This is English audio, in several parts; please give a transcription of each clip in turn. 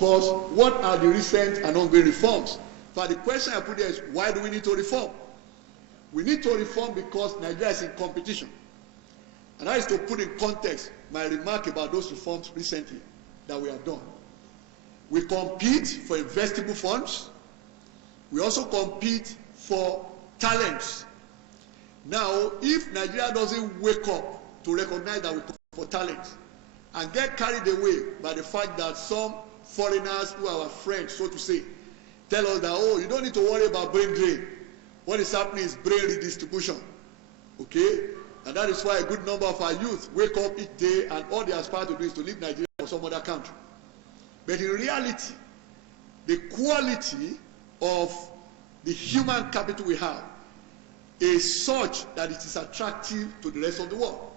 course, what are the recent and ongoing reforms? But the question I put there is, why do we need to reform? We need to reform because Nigeria is in competition. And that is to put in context my remark about those reforms recently that we have done. We compete for investable funds. We also compete for talents. Now, if Nigeria doesn't wake up to recognize that we compete for talent and get carried away by the fact that some foreigners who are our friends, so to say, tell us that, oh, you don't need to worry about brain drain. What is happening is brain redistribution. Okay? And that is why a good number of our youth wake up each day and all they aspire to do is to leave Nigeria or some other country. But in reality, the quality of the human capital we have is such that it is attractive to the rest of the world.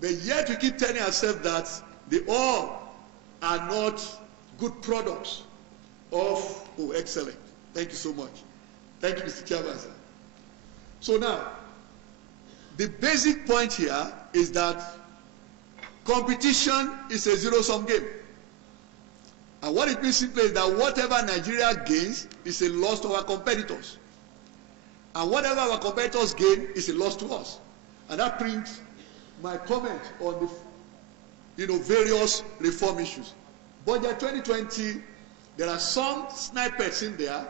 But yet we keep telling ourselves that they all are not good products of, oh, excellent. Thank you so much. Thank you, Mr. Chairman, sir. So now, the basic point here is that competition is a zero-sum game. And what it means simply is that whatever Nigeria gains is a loss to our competitors. And whatever our competitors gain is a loss to us. And that brings my comment on the various reform issues. Budget 2020, there are some snippets in there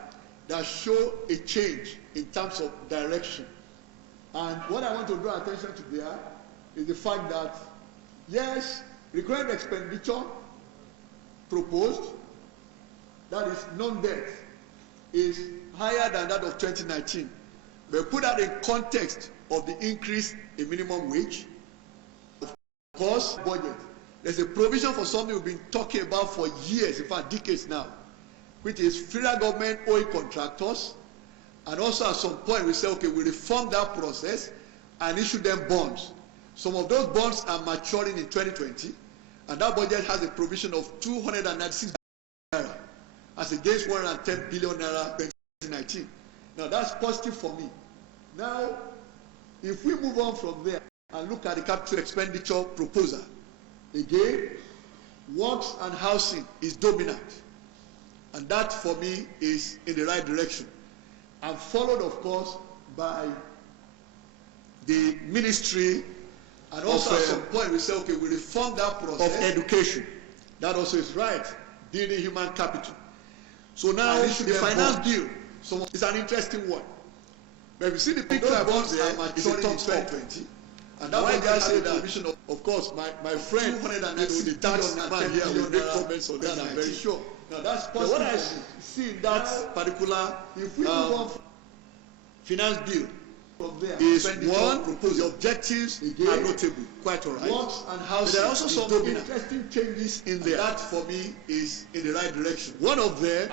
that show a change in terms of direction. And what I want to draw attention to there is the fact that, yes, recurrent expenditure proposed, that is non-debt, is higher than that of 2019. But put that in context of the increase in minimum wage, of course, budget. There's a provision for something we've been talking about for years, in fact decades now, which is federal government owing contractors. And also at some point we say, okay, we reform that process and issue them bonds. Some of those bonds are maturing in 2020, and that budget has a provision of 296 billion naira as against 110 billion naira in 2019. Now that's positive for me. Now, if we move on from there and look at the capital expenditure proposal, again, works and housing is dominant. And that for me is in the right direction. And followed, of course, by the ministry, and also at some point we say, okay, we reform that process of education. That also is right, building human capital. So now the finance bill, so it's an interesting one. But if you see the picture I brought there, it's a top 2020. And that why I say that, of course, my friend, the tax man here will make comments on that, I'm very sure. Now that's possible. What I see in that particular finance bill is one, the objectives are notable, quite all right. But there are also some interesting changes in there. That for me is in the right direction. One of them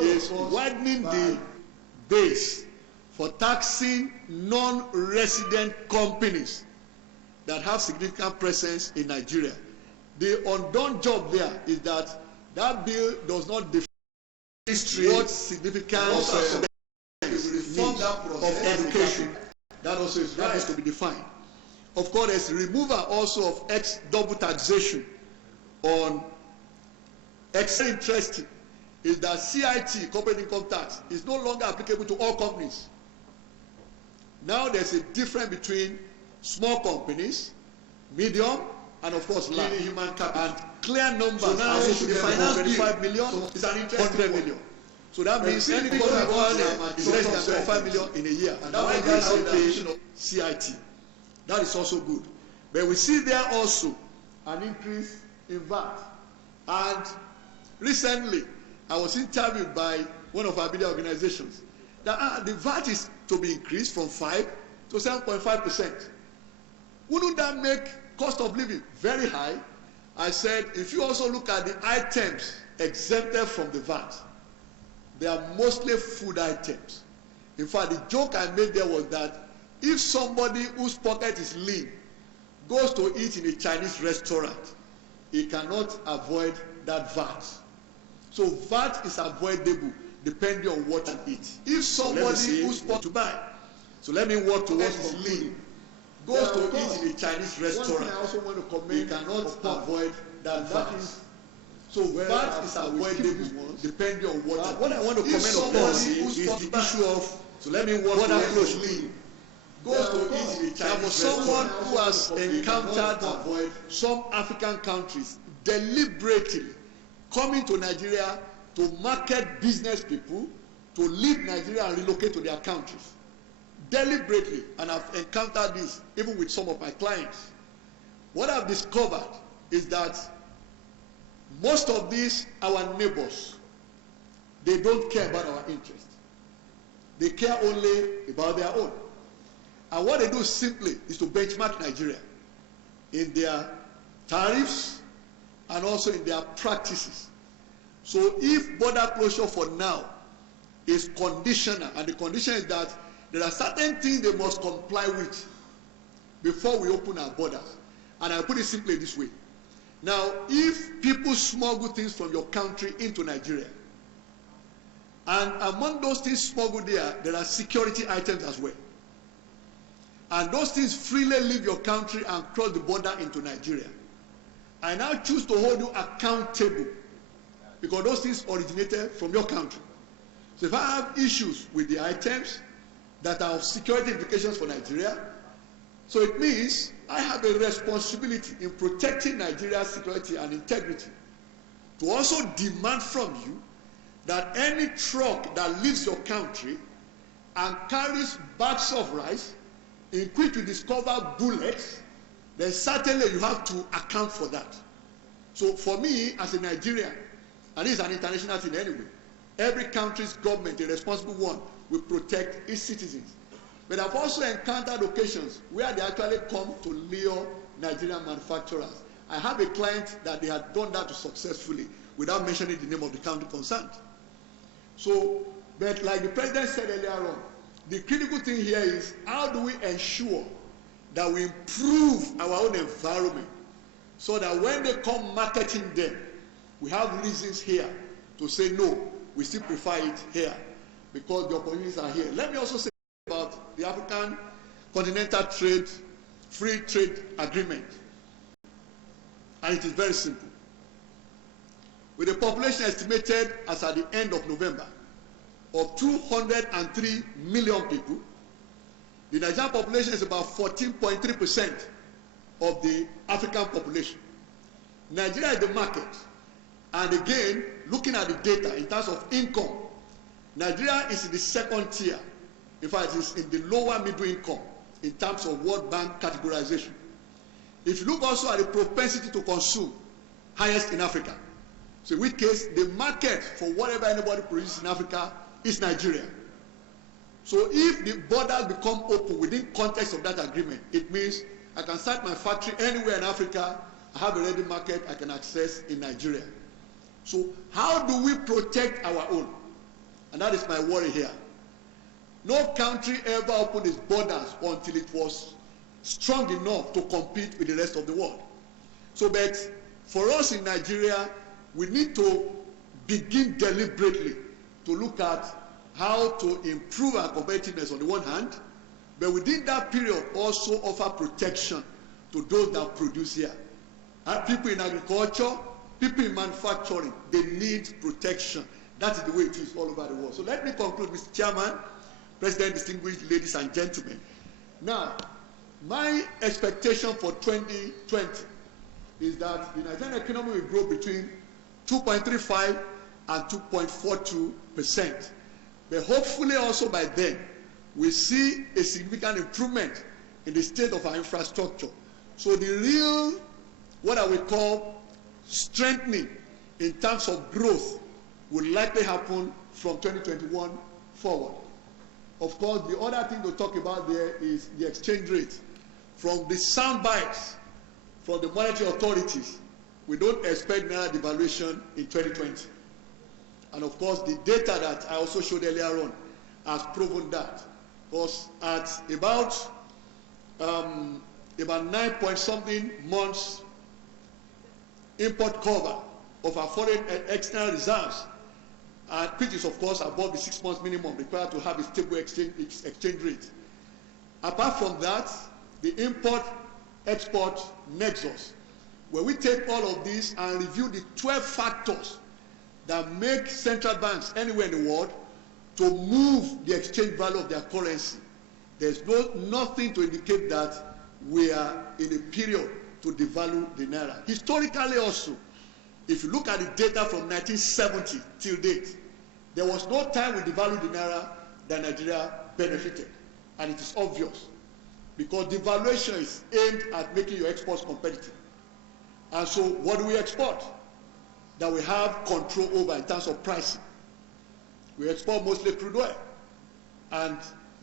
is widening the base for taxing non-resident companies that have significant presence in Nigeria. The undone job there is that that bill does not define what significance of education. That also is right, has to be defined. Of course, there's removal also of double taxation on extra interesting is that CIT, corporate income tax, is no longer applicable to all companies. Now there's a difference between small companies, medium, and of course large. Human capital. And clear numbers. So now the finance 25 million is an interesting 100 million. So that means anything is less than 25 million in a year. And that is the CIT. That is also good. But we see there also an increase in VAT. And recently, I was interviewed by one of our media organizations that the VAT is to be increased from 5 to 7.5%. Wouldn't that make cost of living very high? I said, if you also look at the items exempted from the VAT, they are mostly food items. In fact, the joke I made there was that if somebody whose pocket is lean goes to eat in a Chinese restaurant, he cannot avoid that VAT. So VAT is avoidable depending on what you eat. If somebody who's pocket to buy, so let me work towards lean, goes to eat in a Chinese restaurant, he cannot avoid that VAT. So that is avoidable depending on what I want to comment upon is the issue of, so let me walk border closely. Goes to easy. For someone who has encountered some African countries deliberately coming to Nigeria to market business people to leave Nigeria and relocate to their countries deliberately, and I've encountered this even with some of my clients. What I've discovered is that most of these, our neighbors, they don't care about our interests. They care only about their own. And what they do simply is to benchmark Nigeria in their tariffs and also in their practices. So if border closure for now is conditional, and the condition is that there are certain things they must comply with before we open our borders. And I put it simply this way. Now, if people smuggle things from your country into Nigeria, and among those things smuggled there are security items as well. And those things freely leave your country and cross the border into Nigeria. I now choose to hold you accountable because those things originated from your country. So if I have issues with the items that are of security implications for Nigeria, so it means I have a responsibility in protecting Nigeria's security and integrity to also demand from you that any truck that leaves your country and carries bags of rice in which you discover bullets, then certainly you have to account for that. So for me, as a Nigerian, and it's an international thing anyway, every country's government, a responsible one, will protect its citizens. But I've also encountered occasions where they actually come to lure Nigerian manufacturers. I have a client that they had done that successfully without mentioning the name of the country concerned. So, but like the president said earlier on, the critical thing here is how do we ensure that we improve our own environment so that when they come marketing them, we have reasons here to say no, we still prefer it here because the opportunities are here. Let me also say about the African Continental Free Trade Agreement. And it is very simple. With a population estimated as at the end of November of 203 million people, the Nigerian population is about 14.3% of the African population. Nigeria is the market. And again, looking at the data in terms of income, Nigeria is in the second tier. In fact, it's in the lower middle income in terms of World Bank categorization. If you look also at the propensity to consume, highest in Africa. So in which case, the market for whatever anybody produces in Africa is Nigeria. So if the borders become open within context of that agreement, it means I can start my factory anywhere in Africa, I have a ready market I can access in Nigeria. So how do we protect our own? And that is my worry here. No country ever opened its borders until it was strong enough to compete with the rest of the world. So, but for us in Nigeria, we need to begin deliberately to look at how to improve our competitiveness on the one hand, but within that period also offer protection to those that produce here. And people in agriculture, people in manufacturing, they need protection. That is the way it is all over the world. So let me conclude, Mr. Chairman, President, distinguished ladies and gentlemen. Now, my expectation for 2020 is that the Nigerian economy will grow between 2.35 and 2.42%. But hopefully also by then, we see a significant improvement in the state of our infrastructure. So the real, what I will call strengthening in terms of growth will likely happen from 2021 forward. Of course, the other thing to talk about there is the exchange rate. From the sound bites from the monetary authorities, we don't expect naira devaluation in 2020. And of course, the data that I also showed earlier on has proven that. Because at about 9 point something months import cover of our foreign external reserves, which is of course above the 6 months minimum required to have a stable exchange rate. Apart from that, the import-export nexus When we take all of this and review the 12 factors that make central banks anywhere in the world to move the exchange value of their currency, there's nothing to indicate that we are in a period to devalue the naira. Historically also, if you look at the data from 1970 till date, there was no time we devalued the naira that Nigeria benefited. And it is obvious, because devaluation is aimed at making your exports competitive. And so what do we export that we have control over in terms of pricing? We export mostly crude oil and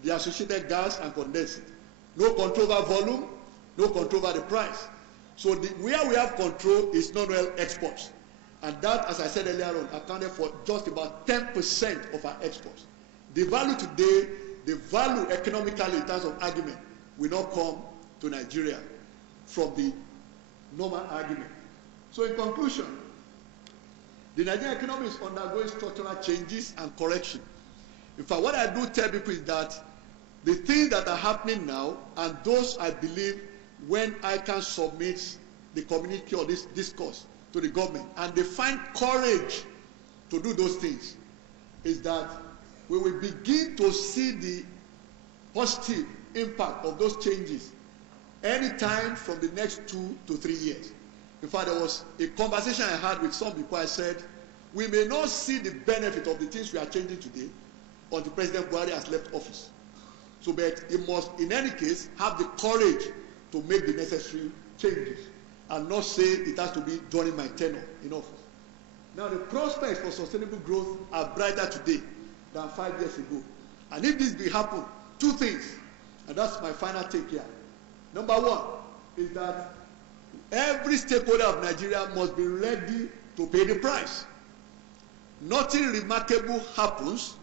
the associated gas and condensate. No control over volume, no control over the price. So where we have control is non-oil exports. And that, as I said earlier on, accounted for just about 10% of our exports. The value today, the value economically in terms of argument, will not come to Nigeria from the normal argument. So in conclusion, the Nigerian economy is undergoing structural changes and correction. In fact, what I do tell people is that the things that are happening now, and those I believe when ICAN submits the communique or this discourse to the government, and they find courage to do those things, is that we will begin to see the positive impact of those changes anytime from the next 2 to 3 years. In fact, there was a conversation I had with some people. I said, we may not see the benefit of the things we are changing today until President Buhari has left office. So, but he must, in any case, have the courage to make the necessary changes and not say it has to be during my tenure in office. Now, the prospects for sustainable growth are brighter today than 5 years ago. And if this will happen, two things, and that's my final take here. Number one is that every stakeholder of Nigeria must be ready to pay the price. Nothing remarkable happens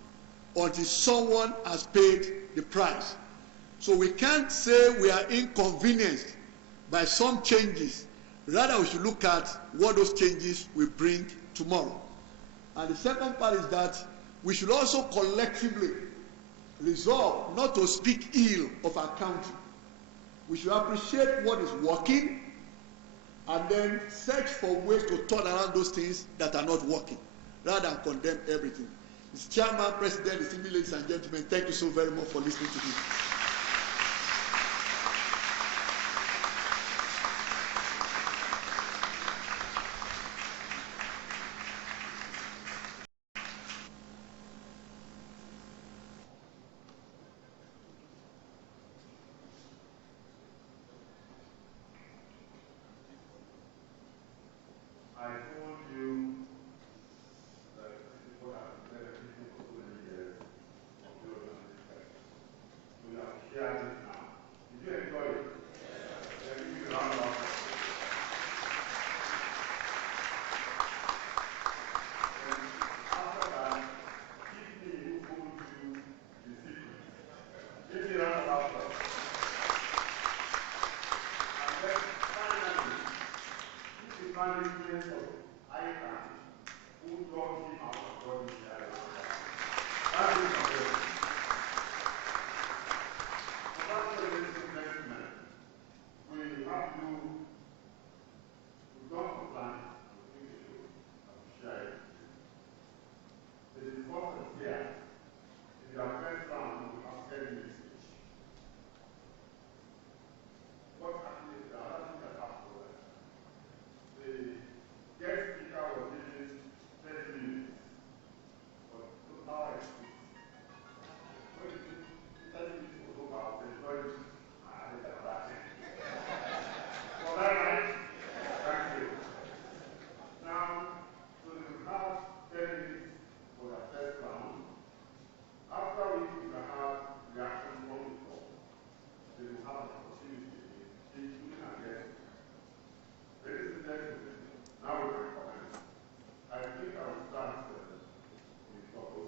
until someone has paid the price. So we can't say we are inconvenienced by some changes. Rather, we should look at what those changes will bring tomorrow. And the second part is that we should also collectively resolve not to speak ill of our country. We should appreciate what is working and then search for ways to turn around those things that are not working, rather than condemn everything. Mr. Chairman, President, esteemed ladies and gentlemen, thank you so very much for listening to me. management of ICAN who drug him out of body share. That is the best. After this investment, we have to we've done some planning. I think we should share it. The discourse is here. In the first round, we have 10 minutes each. What actually is the other thing that happened? The guest speaker was given 30 minutes, but look how it is. When you 30 minutes was over, the judge added another 10. Was that right? Thank you. Now, so they will have 10 minutes for the first round, after which we will have reaction from the floor. They will have an opportunity, including our guests. Ladies and gentlemen, now we can comment. I think I will start with Professor.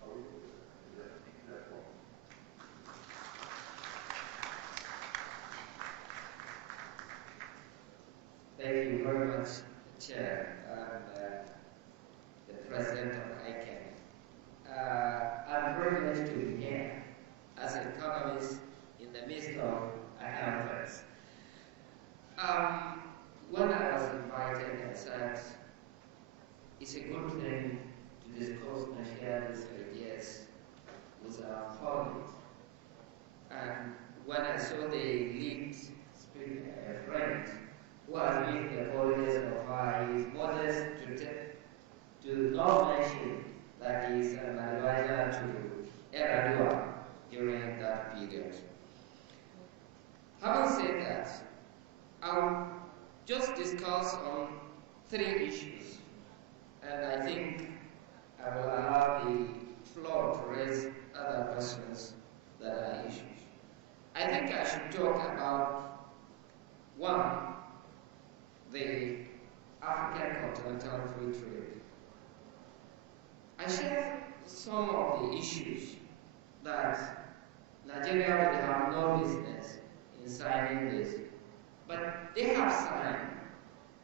Are we good? Yes, well. Thank you very much, Chair and the President of ICAN. I'm privileged to be here as an economist in the midst of economics. it's a good thing to discuss and share these ideas with our colleagues. And when I saw the lead speaker, a friend, who has been the apologies of his modest to not mention that he is an advisor to Idowu during that period. Having said that, I'll just discuss on 3 issues, and I think I will allow the floor to raise other questions that are issues. I think I should talk about, 1, the African continental free trade. I share some of the issues that Nigeria would have no business in signing this, but they have signed.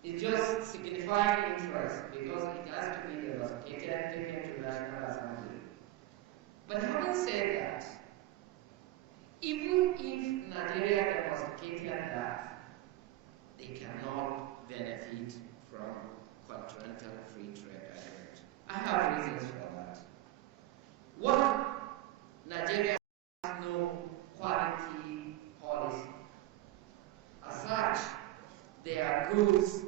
It's just signifying interest because it has to be ratified, taken to National Assembly. But having said that, even if Nigeria demonstrated that, they cannot benefit from continental free trade agreement. I have reasons for that. 1, Nigeria has no quality policy. As such, their goods